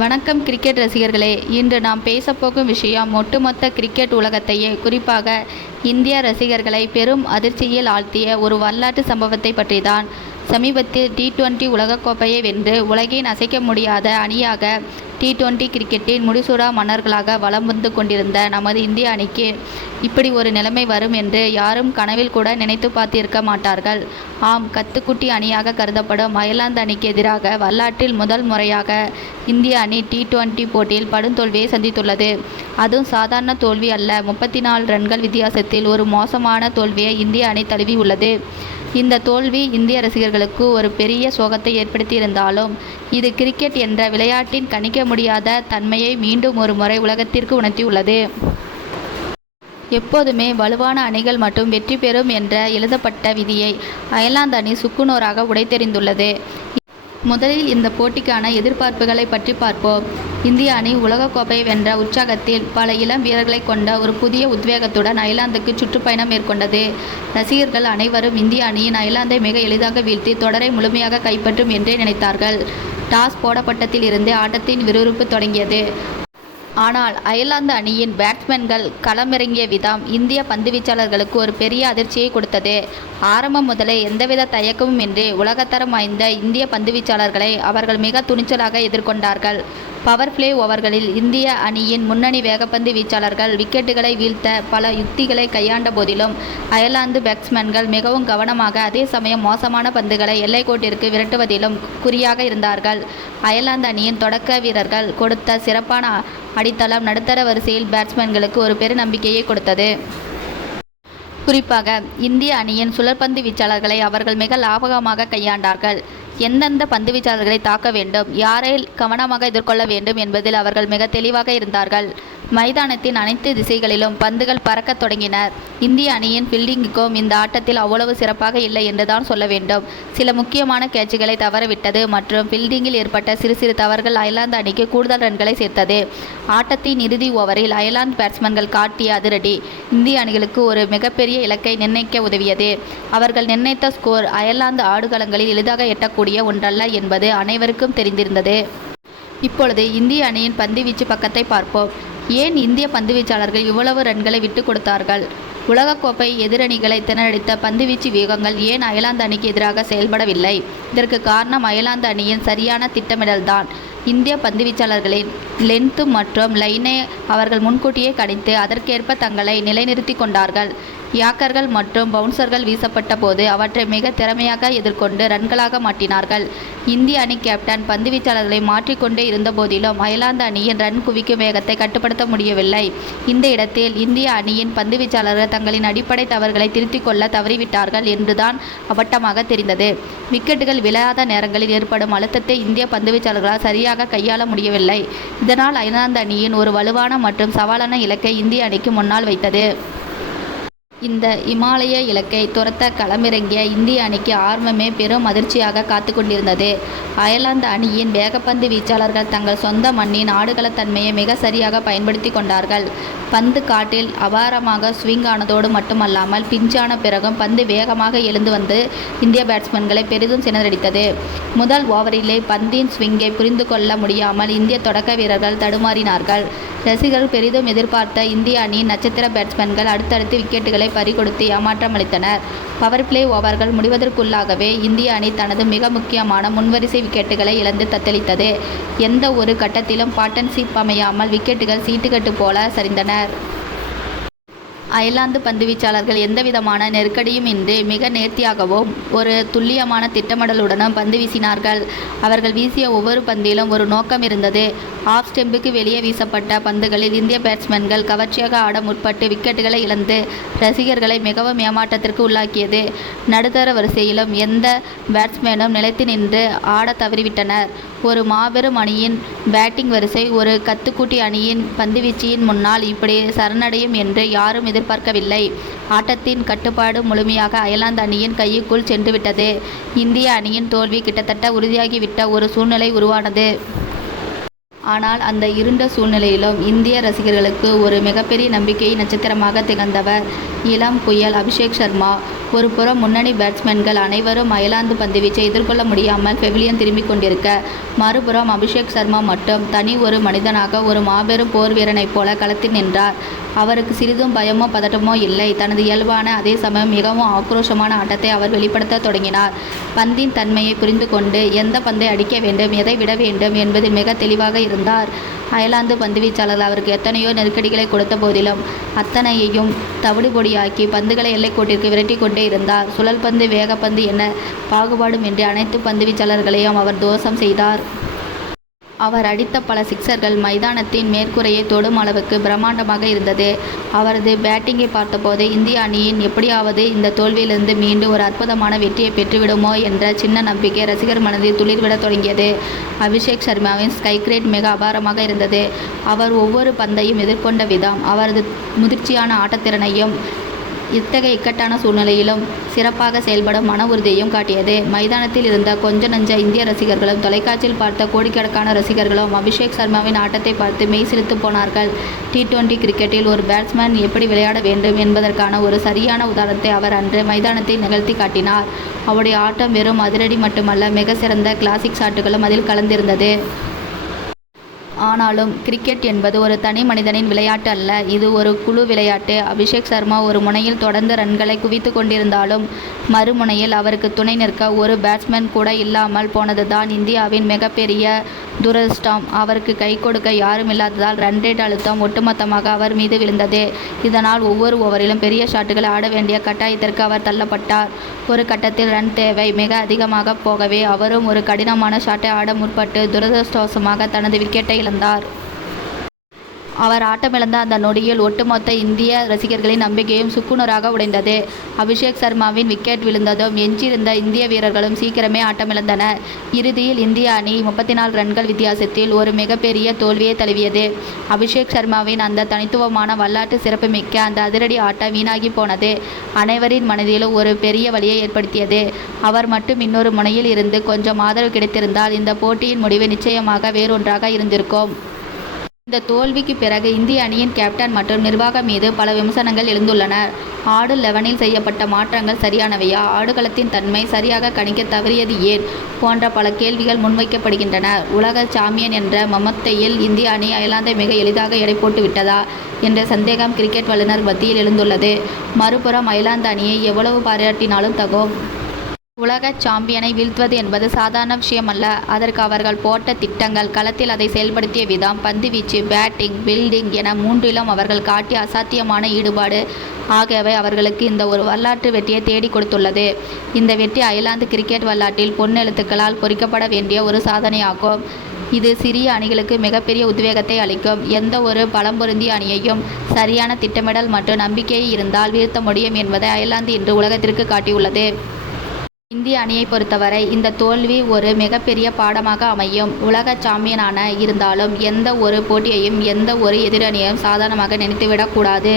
வணக்கம் கிரிக்கெட் ரசிகர்களே. இன்று நாம் பேசப்போகும் விஷயம் ஒட்டுமொத்த கிரிக்கெட் உலகத்தையே, குறிப்பாக இந்திய ரசிகர்களை பெரும் அதிர்ச்சியில் ஆழ்த்திய ஒரு வரலாற்று சம்பவத்தை பற்றிதான். சமீபத்தில் T20 உலகக்கோப்பையை வென்று உலகின் அசைக்க முடியாத அணியாக T20 கிரிக்கெட்டின் முடிசூடா மன்னர்களாக வலம் வந்து கொண்டிருந்த நமது இந்திய அணிக்கு இப்படி ஒரு நிலைமை வரும் என்று யாரும் கனவில் கூட நினைத்து பார்த்திருக்க மாட்டார்கள். ஆம், கத்துக்குட்டி அணியாக கருதப்படும் அயர்லாந்து அணிக்கு எதிராக வரலாற்றில் முதல் முறையாக இந்திய அணி T20 போட்டியில் படுதோல்வியை சந்தித்துள்ளது. அதுவும் சாதாரண தோல்வி அல்ல. 34 ரன்கள் வித்தியாசத்தில் ஒரு மோசமான தோல்வியை இந்திய அணி தழுவி உள்ளது. இந்த தோல்வி இந்திய ரசிகர்களுக்கு ஒரு பெரிய சோகத்தை ஏற்படுத்தியிருந்தாலும், இது கிரிக்கெட் என்ற விளையாட்டின் கணிக்க முடியாத தன்மையை மீண்டும் ஒரு முறை உலகத்திற்கு உணர்த்தியுள்ளது. எப்போதுமே வலுவான அணிகள் மட்டும் வெற்றி பெறும் என்ற எழுதப்பட்ட விதியை அயர்லாந்து அணி சுக்குநூறாக உடைத்தெறிந்துள்ளது. முதலில் இந்த போட்டிக்கான எதிர்பார்ப்புகளை பற்றி பார்ப்போம். இந்திய அணி உலகக்கோப்பையை வென்ற உற்சாகத்தில் பல இளம் வீரர்களை கொண்ட ஒரு புதிய உத்வேகத்துடன் அயர்லாந்துக்கு சுற்றுப்பயணம் மேற்கொண்டது. ரசிகர்கள் அனைவரும் இந்திய அணியின் அயர்லாந்தை மிக எளிதாக வீழ்த்தி தொடரை முழுமையாக கைப்பற்றும் என்றே நினைத்தார்கள். டாஸ் போடப்பட்டதில் இருந்தே ஆட்டத்தின் விறுவிறுப்பு தொடங்கியது. ஆனால் அயர்லாந்து அணியின் பேட்ஸ்மேன்கள் களமிறங்கிய விதம் இந்திய பந்துவீச்சாளர்களுக்கு ஒரு பெரிய அதிர்ச்சியை கொடுத்தது. ஆரம்பம் முதலே எந்தவித தயக்கமும் இன்றி உலகத்தரம் வாய்ந்த இந்திய பந்துவீச்சாளர்களை அவர்கள் மிக துணிச்சலாக எதிர்கொண்டார்கள். பவர் பிளே ஓவர்களில் இந்திய அணியின் முன்னணி வேகப்பந்து வீச்சாளர்கள் விக்கெட்டுகளை வீழ்த்த பல யுக்திகளை கையாண்ட போதிலும், அயர்லாந்து பேட்ஸ்மேன்கள் மிகவும் கவனமாக, அதே சமயம் மோசமான பந்துகளை எல்லைக்கோட்டிற்கு விரட்டுவதிலும் குறியாக இருந்தார்கள். அயர்லாந்து அணியின் தொடக்க வீரர்கள் கொடுத்த சிறப்பான அடித்தளம் நடுத்தர வரிசையில் பேட்ஸ்மேன்களுக்கு ஒரு பெருநம்பிக்கையை கொடுத்தது. குறிப்பாக இந்திய அணியின் சுழற்பந்து வீச்சாளர்களை அவர்கள் மிக லாபகமாக கையாண்டார்கள். எந்தெந்த பந்து வீச்சாளர்களை தாக்க வேண்டும், யாரை கவனமாக எதிர்கொள்ள வேண்டும் என்பதில் அவர்கள் மிக தெளிவாக இருந்தார்கள். மைதானத்தின் அனைத்து திசைகளிலும் பந்துகள் பறக்கத் தொடங்கினர். இந்திய அணியின் ஃபீல்டிங்குக்கும் இந்த ஆட்டத்தில் அவ்வளவு சிறப்பாக இல்லை என்றுதான் சொல்ல வேண்டும். சில முக்கியமான கேட்சுகளை தவறவிட்டது மற்றும் ஃபீல்டிங்கில் ஏற்பட்ட சிறு சிறு தவறுகள் அயர்லாந்து அணிக்கு கூடுதல் ரன்களை சேர்த்தது. ஆட்டத்தின் இறுதி ஓவரில் அயர்லாந்து பேட்ஸ்மேன்கள் காட்டிய அதிரடி இந்திய அணிகளுக்கு ஒரு மிகப்பெரிய இலக்கை நிர்ணயிக்க உதவியது. அவர்கள் நிர்ணயித்த ஸ்கோர் அயர்லாந்து ஆடுகளங்களில் எளிதாக எட்டக்கூடிய ஒன்றல்ல என்பது அனைவருக்கும் தெரிந்திருந்தது. இப்பொழுது இந்திய அணியின் பந்துவீச்சு பக்கத்தை பார்ப்போம். ஏன் இந்திய பந்துவீச்சாளர்கள் இவ்வளவு ரன்களை விட்டுக் கொடுத்தார்கள்? உலகக்கோப்பை எதிரணிகளை திணறடித்த பந்துவீச்சு வேகங்கள் ஏன் அயர்லாந்து அணிக்கு எதிராக செயல்படவில்லை? இதற்கு காரணம் அயர்லாந்து அணியின் சரியான திட்டமிடல்தான். இந்திய பந்துவீச்சாளர்களின் லென்த்து மற்றும் லைனை அவர்கள் முன்கூட்டியே கணித்து அதற்கேற்ப தங்களை நிலைநிறுத்தி கொண்டார்கள். யாக்கர்கள் மற்றும் பவுன்சர்கள் வீசப்பட்ட போது அவற்றை மிக திறமையாக எதிர்கொண்டு ரன்களாக மாற்றினார்கள். இந்திய அணி கேப்டன் பந்துவீச்சாளர்களை மாற்றிக்கொண்டே இருந்த போதிலும் அயர்லாந்து அணியின் ரன் குவிக்கும் வேகத்தை கட்டுப்படுத்த முடியவில்லை. இந்த இடத்தில் இந்திய அணியின் பந்துவீச்சாளர்கள் தங்களின் அடிப்படை தவறுகளை திருத்திக் கொள்ள தவறிவிட்டார்கள் என்றுதான் அப்பட்டமாக தெரிந்தது. விக்கெட்டுகள் விளையாத நேரங்களில் ஏற்படும் அழுத்தத்தை இந்திய பந்துவீச்சாளர்களால் சரியாக கையாள முடியவில்லை. இதனால் அயர்லாந்து அணியின் ஒரு வலுவான மற்றும் சவாலான இலக்கை இந்திய அணிக்கு முன்னால் வைத்தது. இந்த இமாலய இலக்கை துரத்த களமிறங்கிய இந்திய அணிக்கு ஆரம்பமே பெரும் அதிர்ச்சியாக காத்து கொண்டிருந்தது. அயர்லாந்து அணியின் வேகப்பந்து வீச்சாளர்கள் தங்கள் சொந்த மண்ணின் ஆடுகளத்தன்மையை மிக சரியாக பயன்படுத்தி கொண்டார்கள். பந்து காற்றில் அபாரமாக ஸ்விங் ஆனதோடு மட்டுமல்லாமல், பிஞ்சான பிறகும் பந்து வேகமாக எழுந்து வந்து இந்திய பேட்ஸ்மேன்களை பெரிதும் சிதறடித்தது. முதல் ஓவரிலே பந்தின் ஸ்விங்கை புரிந்து கொள்ள முடியாமல் இந்திய தொடக்க வீரர்கள் தடுமாறினார்கள். ரசிகர்கள் பெரிதும் எதிர்பார்த்த இந்திய அணியின் நட்சத்திர பேட்ஸ்மேன்கள் அடுத்தடுத்து விக்கெட்டுகளை பறிகொடுத்து ஏமாற்றம் அளித்தனர். பவர் பிளே ஓவர்கள் முடிவதற்குள்ளாகவே இந்திய அணி தனது மிக முக்கியமான முன்வரிசை விக்கெட்டுகளை இழந்து தத்தளித்தது. எந்த ஒரு கட்டத்திலும் பார்ட்னர்ஷிப் அமையாமல் விக்கெட்டுகள் சீட்டுக்கட்டு போல சரிந்தனர். அயர்லாந்து பந்துவீச்சாளர்கள் எந்தவிதமான நெருக்கடியும் இன்றி மிக நேர்த்தியாகவும் ஒரு துல்லியமான திட்டமிடலுடனும் பந்து வீசினார்கள். அவர்கள் வீசிய ஒவ்வொரு பந்திலும் ஒரு நோக்கம் இருந்தது. ஆஃப் ஸ்டெம்புக்கு வெளியே வீசப்பட்ட பந்துகளில் இந்திய பேட்ஸ்மேன்கள் கவர்ச்சியாக ஆட முற்பட்டு விக்கெட்டுகளை இழந்து ரசிகர்களை மிகவும் ஏமாற்றத்திற்கு உள்ளாக்கியது. நடுத்தர வரிசையிலும் எந்த பேட்ஸ்மேனும் நிலைத்து நின்று ஆட தவறிவிட்டனர். ஒரு மாபெரும் அணியின் பேட்டிங் வரிசை ஒரு கத்துக்குட்டி அணியின் பந்துவீச்சின் முன்னால் இப்படி சரணடையும் என்று யாரும் எதிர்பார்க்கவில்லை. ஆட்டத்தின் கட்டுப்பாடு முழுமையாக அயர்லாந்து அணியின் கைக்குள் சென்றுவிட்டது. இந்திய அணியின் தோல்வி கிட்டத்தட்ட உறுதியாகிவிட்ட ஒரு சூழ்நிலை உருவானது. ஆனால் அந்த இருண்ட சூழ்நிலையிலும் இந்திய ரசிகர்களுக்கு ஒரு மிகப்பெரிய நம்பிக்கை நட்சத்திரமாக திகழ்ந்தவர் இளம் புயல் அபிஷேக் சர்மா. ஒரு புறம் முன்னணி பேட்ஸ்மேன்கள் அனைவரும் அயர்லாந்து பந்துவீச்சை எதிர்கொள்ள முடியாமல் பெவிலியன் திரும்பிக் கொண்டிருக்க, மறுபுறம் அபிஷேக் சர்மா மட்டும் தனி ஒரு மனிதனாக ஒரு மாபெரும் போர் வீரனைப் போல களத்தில் நின்றார். அவருக்கு சிறிதும் பயமோ பதட்டமோ இல்லை. தனது இயல்பான அதே சமயம் மிகவும் ஆக்ரோஷமான ஆட்டத்தை அவர் வெளிப்படுத்த தொடங்கினார். பந்தின் தன்மையை புரிந்து கொண்டு எந்த பந்தை அடிக்க வேண்டும், எதை விட வேண்டும் என்பதில் மிக தெளிவாக இருந்தார். அயர்லாந்து பந்துவீச்சாளர்கள் அவருக்கு எத்தனையோ நெருக்கடிகளை கொடுத்த போதிலும் அத்தனையையும் தவிடுபொடியாக்கி பந்துகளை எல்லைக்கோட்டிற்கு விரட்டி கொண்டே இருந்தார். சுழல் பந்து, வேகப்பந்து என பாகுபாடுமின்றி அனைத்து பந்துவீச்சாளர்களையும் அவர் துவம்சம் செய்தார். அவர் அடித்த பல சிக்சர்கள் மைதானத்தின் மேற்கூரையை தொடும் அளவுக்கு பிரம்மாண்டமாக இருந்தது. அவரது பேட்டிங்கை பார்த்தபோது இந்திய அணியின் எப்படியாவது இந்த தோல்வியிலிருந்து மீண்டு ஒரு அற்புதமான வெற்றியை பெற்றுவிடுமோ என்ற சின்ன நம்பிக்கை ரசிகர் மனதில் துளிர்விடத் தொடங்கியது. அபிஷேக் சர்மாவின் ஸ்ட்ரைக் ரேட் மிக அபாரமாக இருந்தது. அவர் ஒவ்வொரு பந்தையும் எதிர்கொண்ட விதம் அவரது முதிர்ச்சியான ஆட்டத்திறனையும் இத்தகைய இக்கட்டான சூழ்நிலையிலும் சிறப்பாக செயல்படும் மன உறுதியையும் காட்டியது. மைதானத்தில் இருந்த கொஞ்ச நஞ்ச இந்திய ரசிகர்களும் தொலைக்காட்சியில் பார்த்த கோடிக்கணக்கான ரசிகர்களும் அபிஷேக் சர்மாவின் ஆட்டத்தை பார்த்து மெய் சிலிர்த்து போனார்கள். T20 கிரிக்கெட்டில் ஒரு பேட்ஸ்மேன் எப்படி விளையாட வேண்டும் என்பதற்கான ஒரு சரியான உதாரணத்தை அவர் அன்று மைதானத்தில் நிகழ்த்தி காட்டினார். அவருடைய ஆட்டம் வெறும் அதிரடி மட்டுமல்ல, மிக சிறந்த கிளாசிக் ஷாட்டுகளும் அதில் கலந்திருந்தது. ஆனாலும் கிரிக்கெட் என்பது ஒரு தனி மனிதனின் விளையாட்டு அல்ல, இது ஒரு குழு விளையாட்டு. அபிஷேக் சர்மா ஒரு முனையில் தொடர்ந்து ரன்களை குவித்து கொண்டிருந்தாலும் மறுமுனையில் அவருக்கு துணை நிற்க ஒரு பேட்ஸ்மேன் கூட இல்லாமல் போனதுதான் இந்தியாவின் மிகப்பெரிய துரதிர்ஷ்டம். அவருக்கு கை கொடுக்க யாரும் இல்லாததால் ரன் ரேட் அழுத்தம் ஒட்டுமொத்தமாக அவர் மீது விழுந்தது. இதனால் ஒவ்வொரு ஓவரிலும் பெரிய ஷாட்டுகளை ஆட வேண்டிய கட்டாயத்திற்கு அவர் தள்ளப்பட்டார். ஒரு கட்டத்தில் ரன் தேவை மிக அதிகமாக போகவே அவரும் ஒரு கடினமான ஷாட்டை ஆட முற்பட்டு துரதிர்ஷ்டவசமாக தனது விக்கெட்டை இழந்தார். அவர் ஆட்டமிழந்த அந்த நொடியில் ஒட்டுமொத்த இந்திய ரசிகர்களின் நம்பிக்கையும் சுக்குநூறாக உடைந்தது. அபிஷேக் சர்மாவின் விக்கெட் விழுந்ததும் எஞ்சியிருந்த இந்திய வீரர்களும் சீக்கிரமே ஆட்டமிழந்தனர். இறுதியில் இந்திய அணி 34 ரன்கள் வித்தியாசத்தில் ஒரு மிகப்பெரிய தோல்வியை தழுவியது. அபிஷேக் சர்மாவின் அந்த தனித்துவமான வரலாற்று சிறப்புமிக்க அந்த அதிரடி ஆட்டம் வீணாகி போனது அனைவரின் மனதிலும் ஒரு பெரிய வலியை ஏற்படுத்தியது. அவர் மட்டும் இன்னொரு முனையில் இருந்து கொஞ்சம் ஆதரவு கிடைத்திருந்தால் இந்த போட்டியின் முடிவு நிச்சயமாக வேறொன்றாக இருந்திருக்கும். இந்த தோல்விக்கு பிறகு இந்திய அணியின் கேப்டன் மற்றும் நிர்வாகம் மீது பல விமர்சனங்கள் எழுந்துள்ளன. ஆடு 11இல் செய்யப்பட்ட மாற்றங்கள் சரியானவையா, ஆடுகளத்தின் தன்மை சரியாக கணிக்க தவறியது ஏன் போன்ற பல கேள்விகள் முன்வைக்கப்படுகின்றன. உலக சாம்பியன் என்ற மமத்தையில் இந்திய அணி அயர்லாந்தை மிக எளிதாக எடை போட்டு விட்டதா என்ற சந்தேகம் கிரிக்கெட் வல்லுநர் மத்தியில் எழுந்துள்ளது. மறுபுறம் அயர்லாந்து அணியை எவ்வளவு பாராட்டினாலும் தகும். உலக சாம்பியனை வீழ்த்துவது என்பது சாதாரண விஷயமல்ல. அதற்கு அவர்கள் போட்ட திட்டங்கள், களத்தில் அதை செயல்படுத்திய விதம், பந்துவீச்சு, பேட்டிங், பீல்டிங் என மூன்றிலும் அவர்கள் காட்டிய அசாத்தியமான ஈடுபாடு ஆகியவை அவர்களுக்கு இந்த ஒரு வரலாற்று வெற்றியை தேடி கொடுத்துள்ளது. இந்த வெற்றி அயர்லாந்து கிரிக்கெட் வரலாற்றில் பொன்னெழுத்துக்களால் பொறிக்கப்பட வேண்டிய ஒரு சாதனையாகும். இது சிறிய அணிகளுக்கு மிகப்பெரிய உத்வேகத்தை அளிக்கும். எந்த ஒரு பலம் பொருந்திய அணியையும் சரியான திட்டமிடல் மற்றும் நம்பிக்கை இருந்தால் வீழ்த்த முடியும் என்பதை அயர்லாந்து இன்று உலகத்திற்கு காட்டியுள்ளது. இந்திய அணியை பொறுத்தவரை இந்த தோல்வி ஒரு மிகப்பெரிய பாடமாக அமையும். உலக சாம்பியனான இருந்தாலும் எந்த ஒரு போட்டியையும் எந்த ஒரு எதிரணியையும் சாதாரணமாக நினைத்துவிடக்கூடாது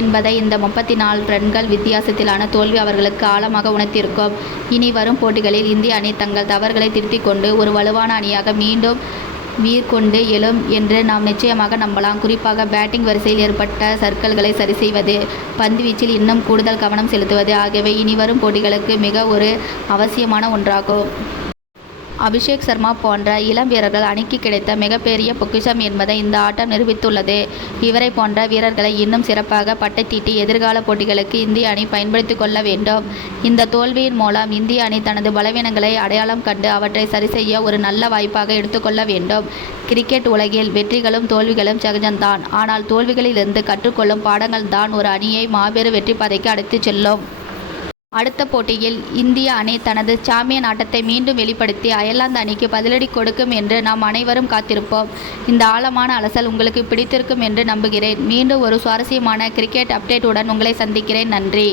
என்பதை இந்த 34 ரன்கள் வித்தியாசத்திலான தோல்வி அவர்களுக்கு ஆழமாக உணர்த்தியிருக்கும். இனி வரும் போட்டிகளில் இந்திய அணி தங்கள் தவறுகளை திருத்திக் கொண்டு ஒரு வலுவான அணியாக மீண்டும் வீர்கொண்டு எழும் என்று நாம் நிச்சயமாக நம்பலாம். குறிப்பாக பேட்டிங் வரிசையில் ஏற்பட்ட சர்க்கல்களை சரி செய்வது, பந்துவீச்சில் இன்னும் கூடுதல் கவனம் செலுத்துவது ஆகியவை இனிவரும் போட்டிகளுக்கு மிக ஒரு அவசியமான ஒன்றாகும். அபிஷேக் சர்மா போன்ற இளம் வீரர்கள் அணிக்கு கிடைத்த மிகப்பெரிய பொக்கிஷம் என்பதை இந்த ஆட்டம் நிரூபித்துள்ளது. இவரை போன்ற வீரர்களை இன்னும் சிறப்பாக பட்டை தீட்டி எதிர்கால போட்டிகளுக்கு இந்திய அணி பயன்படுத்திக் கொள்ள வேண்டும். இந்த தோல்வியின் மூலம் இந்திய அணி தனது பலவீனங்களை அடையாளம் கண்டு அவற்றை சரி செய்ய ஒரு நல்ல வாய்ப்பாக எடுத்துக்கொள்ள வேண்டும். கிரிக்கெட் உலகில் வெற்றிகளும் தோல்விகளும் சகஜம்தான். ஆனால் தோல்விகளிலிருந்து கற்றுக்கொள்ளும் பாடங்கள் தான் ஒரு அணியை மாபெரும் வெற்றி பாதைக்கு அழைத்துச் செல்லும். அடுத்த போட்டியில் இந்திய அணி தனது சாம்பியன் ஆட்டத்தை மீண்டும் வெளிப்படுத்தி அயர்லாந்து அணிக்கு பதிலடி கொடுக்கும் என்று நாம் அனைவரும் காத்திருப்போம். இந்த ஆழமான அலசல் உங்களுக்கு பிடித்திருக்கும் என்று நம்புகிறேன். மீண்டும் ஒரு சுவாரஸ்யமான கிரிக்கெட் அப்டேட்டுடன் உங்களை சந்திக்கிறேன். நன்றி.